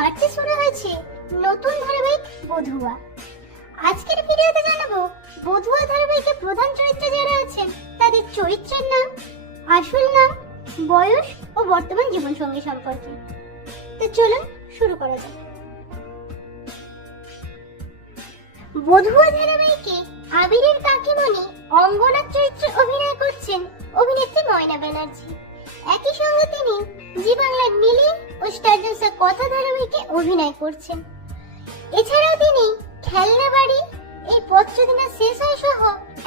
মার্চে শুরু হয়েছে নতুন ধারাবাহিক বধুয়া। আজকের ভিডিওতে জানাবো বধুয়া ধারাবাহিকের প্রধান চরিত্রে যারা আছেন তাদের চরিত্রের নাম, আসল নাম, বয়স ও বর্তমান জীবন সঙ্গী সম্পর্কে। তো চলুন শুরু করা যাক। বধুয়া ধারাবাহিকে আবিরের কাকিমণি অঙ্গনার চরিত্রে অভিনয় করছেন অভিনেত্রী ময়না ব্যানার্জি। একই সঙ্গে তিনি জি বাংলার মিলি ও স্টার জলসার কথা ধারাবাহিকে অভিনয় করছেন। এছাড়াও তিনি খেলনা বাড়ি, এই পথ যদি না শেষ হয় সহ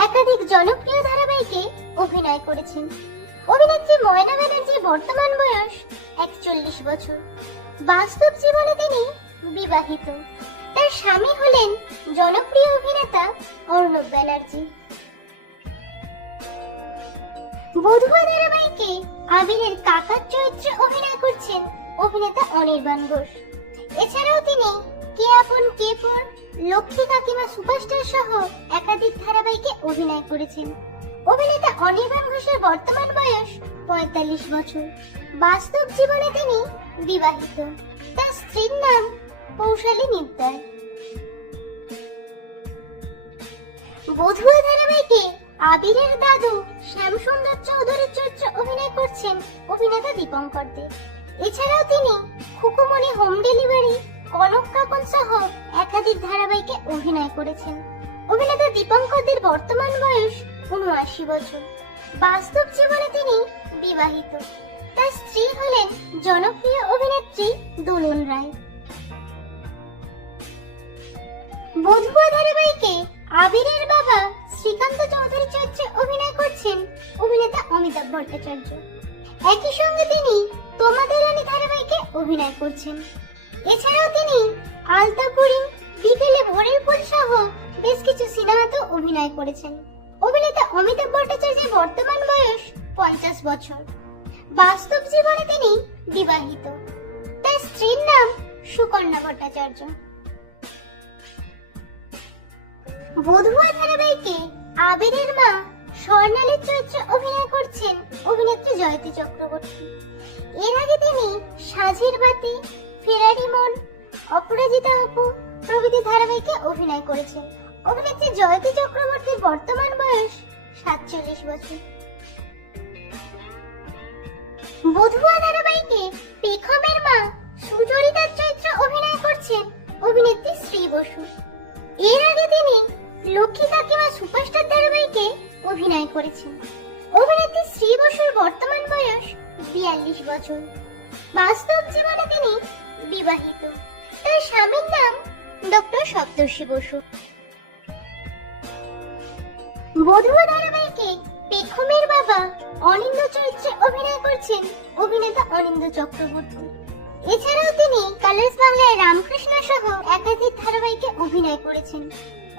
একাধিক জনপ্রিয় ধারাবাহিকে অভিনয় করেছেন। অভিনেত্রী ময়না ব্যানার্জির বর্তমান বয়স 41 বছর। বাস্তব জীবনে তিনি বিবাহিত। তার স্বামী হলেন জনপ্রিয় অভিনেতা অর্ণব ব্যানার্জি। বধুয়া ধারাবাহিকে আবিরের কাকার চরিত্রে অভিনয় করছেন অভিনেতা অনির্বাণ ঘোষ। এছাড়াও তিনি কে আপন কে পর, লক্ষ্মী কাকিমা সুপারস্টার সহ একাধিক ধারাবাহিকে অভিনয় করেছেন। অভিনেতা অনির্বাণ ঘোষের বর্তমান বয়স 45 বছর। বাস্তব জীবনে তিনি বিবাহিত। তার স্ত্রীর নাম কৌশালী নিদ্দার। বধুয়া ধারাবাহিকে আবিরের দাদু শ্যামসুন্দর চৌধুরীর চরিত্রে অভিনয় করছেন অভিনেতা দীপঙ্কর দে। এছাড়াও তিনি খুকুমণি হোম ডেলিভারি, কনক কাকন সহ একাধিক ধারাবাহিকে অভিনয় করেছেন। অভিনেতা দীপঙ্কর দের বর্তমান বয়স 79 বছর। বাস্তব জীবনে তিনি বিবাহিত। তার স্ত্রী হলেন জনপ্রিয় অভিনেত্রী দোলন রায়। বধুয়া ধারাবাহিকে আবিরের বাবা শ্রীকান্ত চৌধুরী চরিত্রে অভিনয় করছেন অভিনেতা অমিতাভ ভট্টাচার্য। একই সঙ্গে তিনি তোমাদের রানী ধারাবাহিকে অভিনয় করছেন। এছাড়াও তিনি আলতাপুরি, বিকেলে ভোরের ফুল সহ বেশ কিছু সিনেমাতে অভিনয় করেছেন। অভিনেতা অমিতাভ ভট্টাচার্যের বর্তমান বয়স 50 বছর। বাস্তব জীবনে তিনি বিবাহিত। তার স্ত্রীর নাম সুকন্যা ভট্টাচার্য। বধুয়া ধারাবাহিকে আবিরের মা স্বর্ণালীর চরিত্রে অভিনয় করছেন অভিনেত্রী জয়তী চক্রবর্তী। এর আগে তিনি সাঝের বাতি, ফেরারি মন, অপরাজিতা অপু প্রভৃতি ধারাবাহিকে অভিনয় করেছেন। অভিনেত্রী জয়তী চক্রবর্তীর বর্তমান বয়স 47 বছর। বধুয়া ধারাবাহিকে পেখমের মা সুচরিতার চরিত্রে অভিনয় করছেন অভিনেত্রী শ্রী বসু। এর আগে তিনি লক্ষ্মী কাকিমা সুপারস্টার ধারাবাহিকে অভিনয় করেছেন। অভিনেত্রী শ্রী বসুর বর্তমান বয়স 42 বছর। বাস্তব জীবনে তিনি বিবাহিত। তার স্বামীর নাম ডক্টর সপ্তর্ষি বসু। বধুয়া ধারাবাহিকে পেখমের বাবা অনিন্দ চরিত্রে অভিনয় করছেন অভিনেতা অনিন্দ চক্রবর্তী। এছাড়াও তিনি কালার্স বাংলায় রামকৃষ্ণ সহ একাধিক ধারাবাহিকে অভিনয় করেছেন।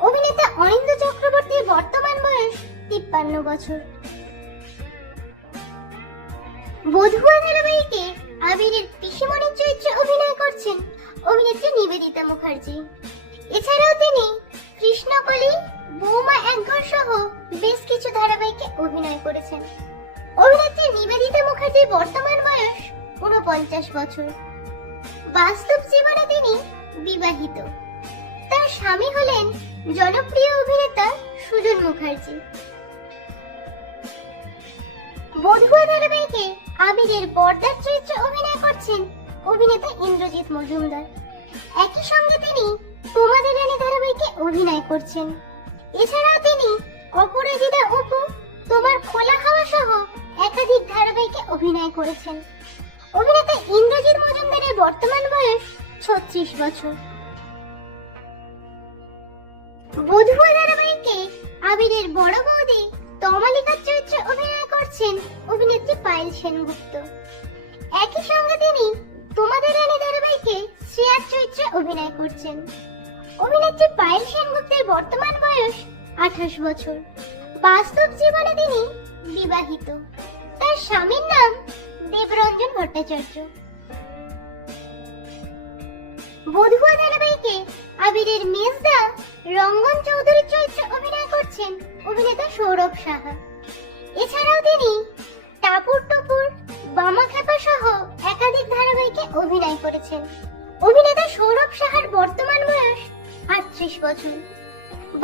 অভিনেতা অনিন্দ চক্রবর্তীর বর্তমান বয়স 53 বছর। বধুয়া ধারাবাহিকে আবিরের পিসিমণির চরিত্রে অভিনয় করছেন অভিনেত্রী নিবেদিতা মুখার্জি। এছাড়াও তিনি কৃষ্ণকলি, বৌমা একঘর সহ বেশ কিছু ধারাবাহিকে অভিনয় করেছেন। অভিনেত্রী নিবেদিতা মুখার্জির বর্তমান বয়স 49 বছর। বাস্তব জীবনে তিনি বিবাহিত। তার স্বামী হলেন জনপ্রিয় অভিনেতা সুজন মুখার্জি। বধুয়া ধারাবাহিকে আবিরের পর্দার চরিত্রে অভিনয় করছেন অভিনেতা ইন্দ্রজিৎ মজুমদার। একই সঙ্গে তিনি তোমাদের রানী ধারাবাহিকে অভিনয় করছেন। এছাড়াও তিনি অপরাজিতা অপু, তোমার খোলা হাওয়া সহ একাধিক ধারাবাহিকে অভিনয় করেছেন। অভিনেতা ইন্দ্রজিৎ মজুমদারের বর্তমান বয়স 36 বছর। বধুয়া ধারাবাহিকে আবিরের বড় বৌদি তমালিকার চরিত্রে অভিনয় করছেন অভিনেত্রী পায়েল সেনগুপ্ত। একই সঙ্গে তিনি তোমাদের রানী ধারাবাহিকে শ্রেয়ার চরিত্রে অভিনয় করছেন। অভিনেত্রী পায়েল সেনগুপ্তের বর্তমান বয়স 28 বছর। বাস্তব জীবনে তিনি বিবাহিত। তার স্বামীর নাম দেবরঞ্জন ভট্টাচার্য। বধুয়া ধারাবাহিকে আবিরের মেজদা রঙ্গন চৌধুরীর চরিত্রে অভিনয় করছেন অভিনেতা সৌরভ সাহা। এছাড়াও তিনি টাপুর টুপুর, বামা খেপা সহ একাধিক ধারাবাহিকে অভিনয় করেছেন। অভিনেতা সৌরভ সাহার বর্তমান বয়স 38 বছর।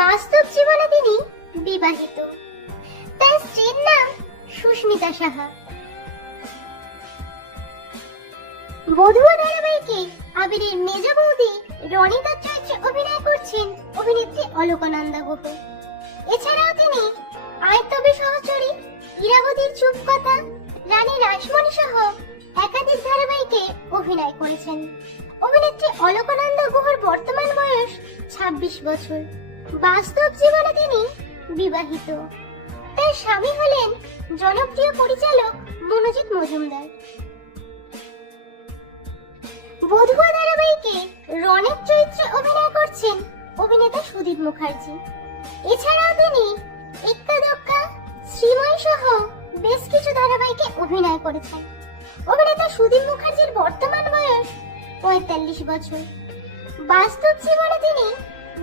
বাস্তব জীবনে তিনি বিবাহিত। তার স্ত্রীর নাম সুস্মিতা সাহা। বধুয়া ধারাবাহিকে আবিরের মেজ বৌদি রনিতার চরিত্রে অভিনয় করছেন অভিনেত্রী অলকানন্দা গুহ। এছাড়াও তিনি আয় তবে সহচরী, ইরাবতীর চুপ কথা, রানী রাসমণি সহ একাধিক ধারাবাহিকে অভিনয় করেছেন। অভিনেত্রী অলকানন্দা গুহর বর্তমান বয়স 26 বছর। বাস্তব জীবনে তিনি বিবাহিত। তার স্বামী হলেন জনপ্রিয় পরিচালক মনোজিৎ মজুমদার। বধুয়া ধারাবাহিকে রনের চরিত্রে অভিনয় করছেন অভিনেতা সুদীপ মুখার্জি। এছাড়াও তিনি এক্কা দোক্কা, শ্রীময়ী সহ বেশ কিছু ধারাবাহিকে অভিনয় করেছেন। অভিনেতা সুদীপ মুখার্জির বর্তমান বয়স 45 বছর। বাস্তব জীবনে তিনি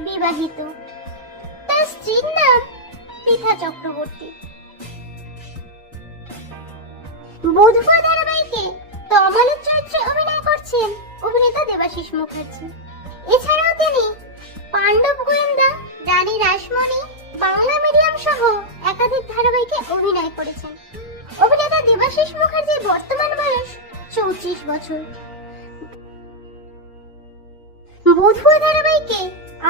বিবাহিত। তার স্ত্রীর নাম পৃথা চক্রবর্তী। বধুয়া ধারাবাহিকে তমালের চরিত্রে অভিনয় করছেন অভিনেতা দেবাশিস মুখার্জি। এছাড়াও তিনি পাণ্ডব গোয়েন্দা, রানী রাসমণি, বাংলা মিডিয়াম সহ একাধিক ধারাবাহিকে অভিনয় করেছেন। অভিনেতা দেবাশিস মুখার্জির বর্তমান বয়স 34 বছর। বধুয়া ধারাবাহিকে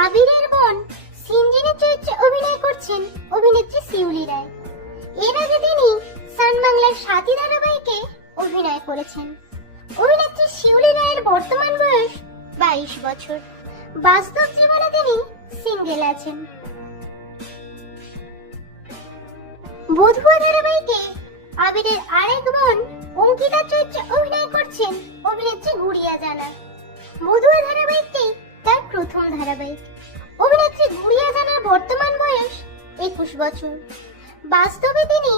আবিরের বোন সিনজিনের চরিত্রে অভিনয় করছেন অভিনেত্রী শিউলি রায়। এর আগে তিনি সান বাংলার সাথী ধারাবাহিকে অভিনয় করেছেন। অভিনেত্রী শিউলি রায়ের বর্তমান বয়স 22 বছর। বাস্তব জীবনে তিনি সিঙ্গেল আছেন। বধুয়া ধারাবাহিকে আবিরের আরেক বোন অঙ্কিতার চরিত্রে অভিনয় করছেন অভিনেত্রী গুড়িয়া জানা। বধুয়া ধারাবাহিকটি তার প্রথম ধারাবাহিক। অভিনেত্রী গুড়িয়া জানার বর্তমান বয়স 21 বছর। বাস্তবে তিনি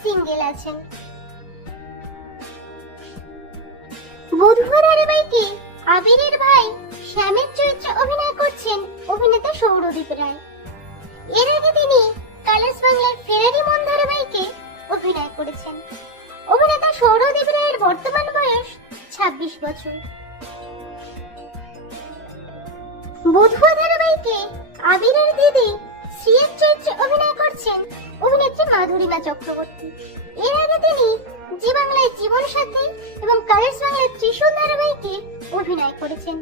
সিঙ্গেল আছেন। বধুয়া ধারাবাহিকে আবিরের ভাই শ্যামের চরিত্রে অভিনয় করছেন অভিনেতা সৌরদীপ রায়। এর আগে তিনি কালার্স বাংলার ফেরারি মন ধারাবাহিকে অভিনয় করেছেন। অভিনেতা সৌরদীপ রায়ের বর্তমান বয়স 26 বছর। বধুয়া ধারাবাহিকে আবিরের দিদি শ্রীয়ের চরিত্রে অভিনয় করছেন অভিনেত্রী মাধুরিমা চক্রবর্তী। এর আগে তিনি জি বাংলায় জীবন সাথী এবং কালার্স বাংলার ত্রিশূল ধারাবাহিকে অভিনয় করেছেন।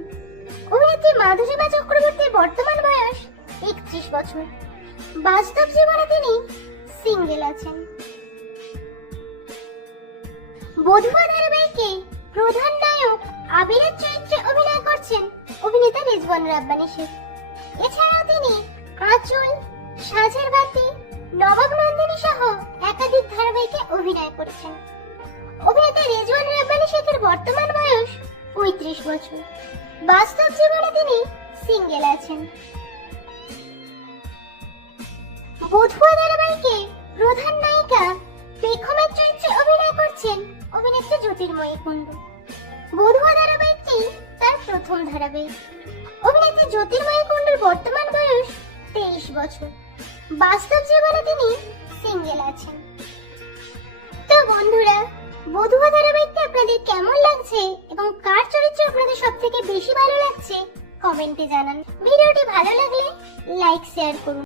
অভিনেত্রী মাধুরিমা চক্রবর্তীর বর্তমান বয়স 31 বছর। বাস্তব জীবনে তিনি সিঙ্গেল আছেন। বধুয়া ধারাবাহিকে প্রধান নায়ক আবিরের চরিত্রে অভিনয় করছেন অভিনেতা রিজওয়ান রাব্বানী শেখ। এছাড়াও তিনি আঁচল, সাজের বাতি, নবাব নন্দিনী সহ একাধিক ধারাবাহিকে অভিনয় করেছেন। অভিনেতা রিজওয়ান রাব্বানী শেখের বর্তমান বয়স 35 বছর। বাস্তব জীবনে তিনি সিঙ্গেল আছেন। বধুয়া ধারাবাহিকে প্রধান নায়িকা বেগমের চরিত্রে অভিনয় করছেন অভিনেত্রী জ্যোতির্ময়ী কুণ্ডু। বধুয়া ধারাবাহিকটি তার প্রথম ধারাবাহিক। অভিনেত্রী জ্যোতির্ময়ী কুণ্ডুর বর্তমান বয়স 23 বছর। বাস্তব জীবনে তিনি সিঙ্গেল আছেন। তো বন্ধুরা, বধুয়া ধারাবাহিকটা আপনাদের কেমন লাগছে এবং কার চরিত্র আপনাদের সবথেকে বেশি ভালো লাগছে কমেন্টে জানান। ভিডিওটি ভালো লাগলে লাইক শেয়ার করুন।